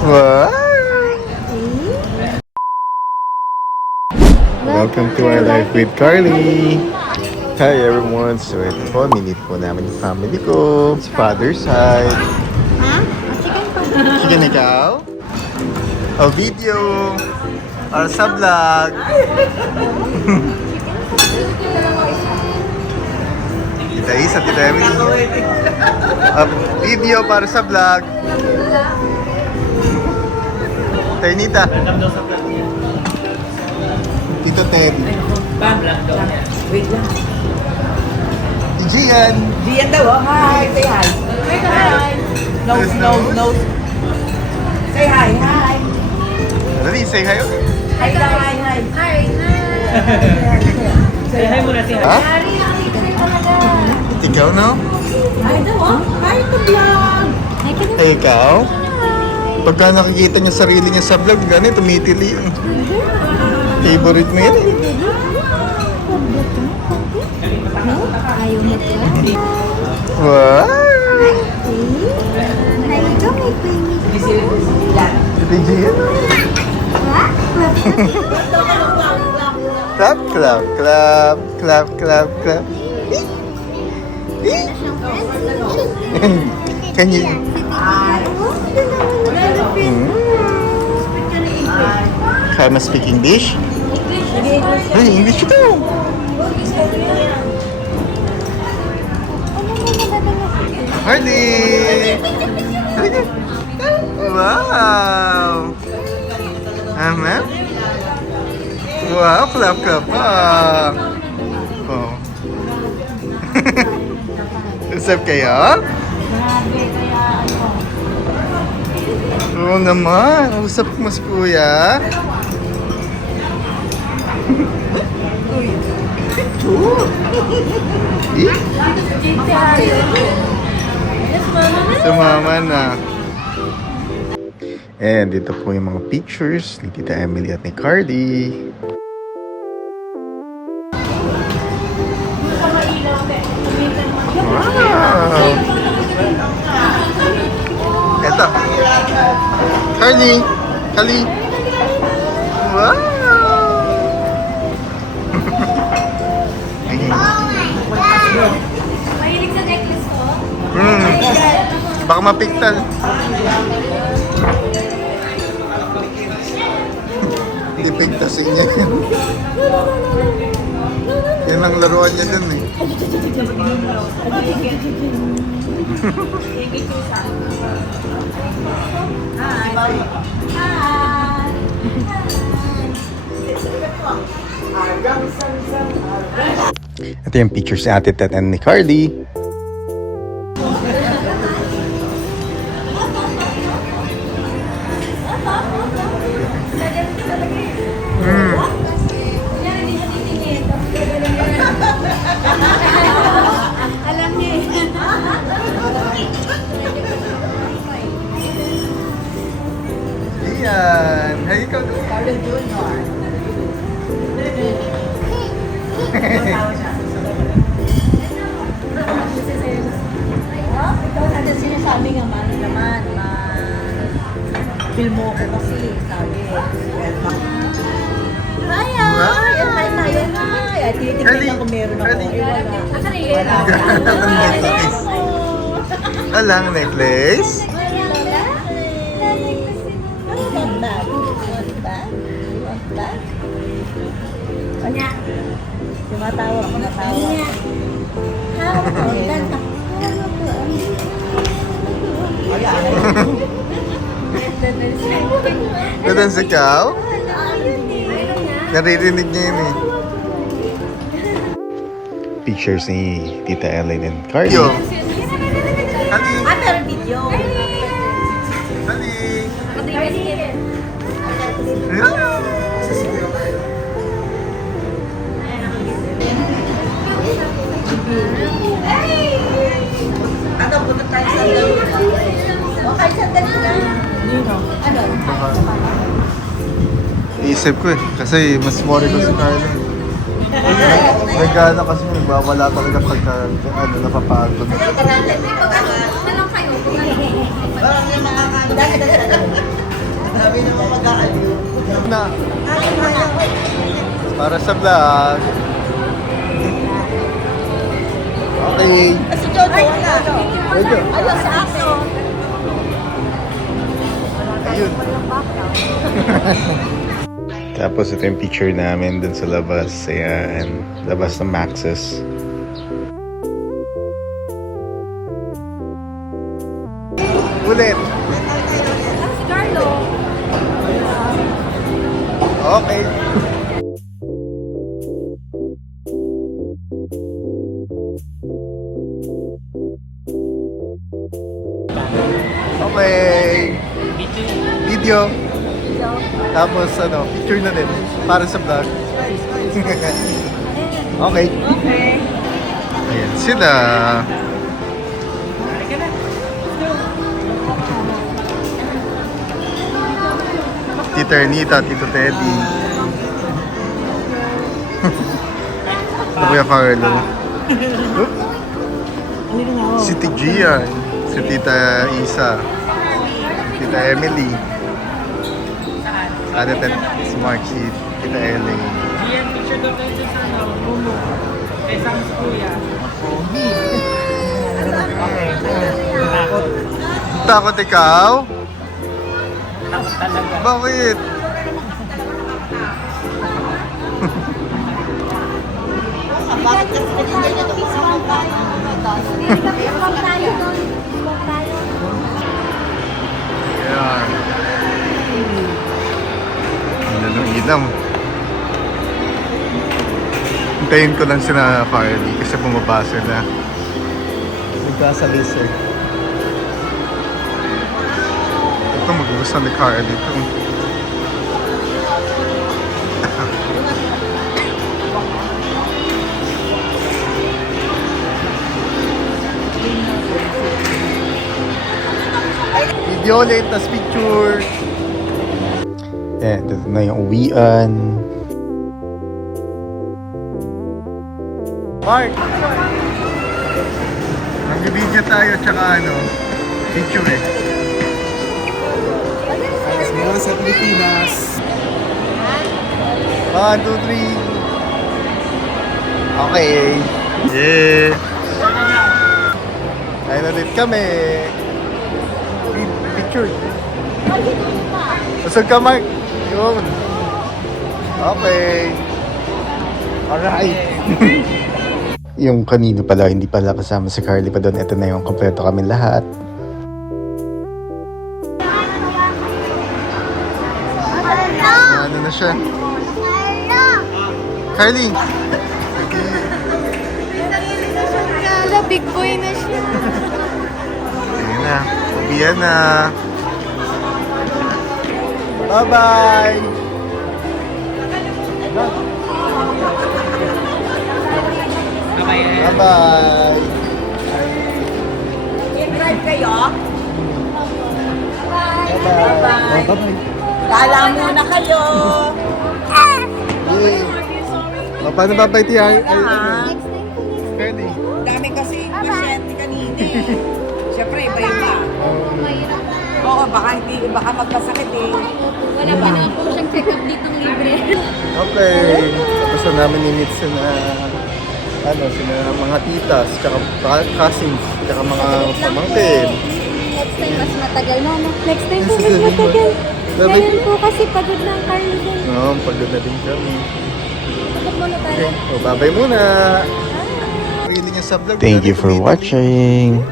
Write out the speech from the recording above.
Wow! Welcome to our life with Carly! Hi everyone! So ito po, minit po namin yung family ko. It's father's side. Ha? Chicken pa. Chicken ikaw? O video! Para sa vlog! Tita Isa, Tita Emily. Video para sa vlog. Ternita. Tito Ted. Wait lang. Gian. Gian daw, oh. Hi, say hi. Hi. Nose, nose, nose. Say hi, hi. Dali, say hi. Hi, hi, hi. Hi. Say hi muna, say hi. Ha? Hari, nakikita talaga. Ikaw, no? Hi daw, oh. Hi to vlog. Eh, ikaw? Pagka nakikita niya sarili niya sa vlog, gano'n, tumitili. Favorite mo yun eh. Ayaw mo ito. Wow! Nalito, may pwede. Ito Gian. Clap, clap, clap, clap, clap, clap. Can you... Kaya mas speak English? Ay, English ito. Hardy! Halika. Wow! Ma'am? Wow, clap, clap. Ah. Oh. Usap kayo? Grabe, kaya ano. Oo naman. Usap mas kuya. Sumama na. And dito po yung mga pictures ni Tita Emily at ni Carly. Wow! Eto. Carly! Carly! Wow! Mahilig sa necklace ko? Baka mapiktal. Hindi pigtasin niya yan. Yan ang laruan niya dun eh. Ito yung pictures ni Ate Tet and ni Carly. Alam niya eh. Iyan. Hay, ikaw doon. Carlo Jr. Ikaw na sinasabi nga man naman. Film mo ko kasi, sabi. Ay, Wow. Ay, tinitignan lang kung meron ako. Carly. Eh, wala. Asan na Wala. Ang necklace. Alang necklace. Tumatawag. Nadans ikaw? Naririnig niya yun eh. Pictures ni Tita Ellen and Carly. Yo. Hali. Meron video. Hali. Ano, punta tayo sa o, kahit sandali na. Ano? Iisip ko eh. Kasi mas more ko si Carly. Nagana kasi nagbawala talaga pagka napapagod. Na lang kayo. Parang yung mga Kami naman mag-aaliw. Na. Para sa vlog. Okay. Si Jojo, wala. Jojo. Ayaw sa akin. Ayun. Tapos ito yung picture namin dun sa labas. Ayan. Labas ng Maxis. Ulit. Si Carlo. Okay. Okay. Video. Tapos ano, picture na din para sa vlog. Okay. Okay. Ayan sila. Tita Ernita, Tito Teddy. Kuya Carlo. Si Tigian. Si Tita Isa. Tita Emily. Ada si Mark, si Tita Ellen. Iyan, picture daw tayo sa Momo. Kasama si Kuya. Takot. Takot ikaw? Takot talaga. Bakit? Bakit kasi kanina na ito kasama pa? Huwag tayo doon. Huwag tayo. Ayan. Ang ilaw. Hintayin ko lang sila Carly kasi bumabasa na. Nagkasalis eh. Ito magugustuhan ni Carly ito. Video ulit, tas picture. Eh, dito na yung uwian. Mark! Nag-video tayo, tsaka ano, picture eh. Mula sa Pilipinas. 1, 2, 3. Okay. Yeah. Ayun ulit kami. Picture. Busog ka, Mark. Yun. Okay. Alright. Yung kanino pala, hindi pala kasama si Carly pa doon. Ito na yung kompleto kami lahat. Ano na siya? Carly! Carlo, big boy na siya. Ayun na. Ubiyan na. Bye-bye! Bye-bye. Bye-bye! I-drive kayo? Bye-bye! Lala muna kayo. Yay! O, paano babay ti ay Ah, Carly? dami kasi pasyente kanina eh. Siyempre, iba-iba. Oo, baka magkasakit eh. Wala pa naman po siyang check-up dito libre. Okay. Tapos na namin ni-meet sina sina mga titas, tsaka cousins, tsaka mga pamangkin. Next time mas matagal na, no? Next time po mas matagal. Ngayon po kasi pagod na ang Carlo din. Oo, pagod na din kami. Pagod muna tayo. Okay, so bye-bye muna. Really niya sa vlog. Thank you for watching.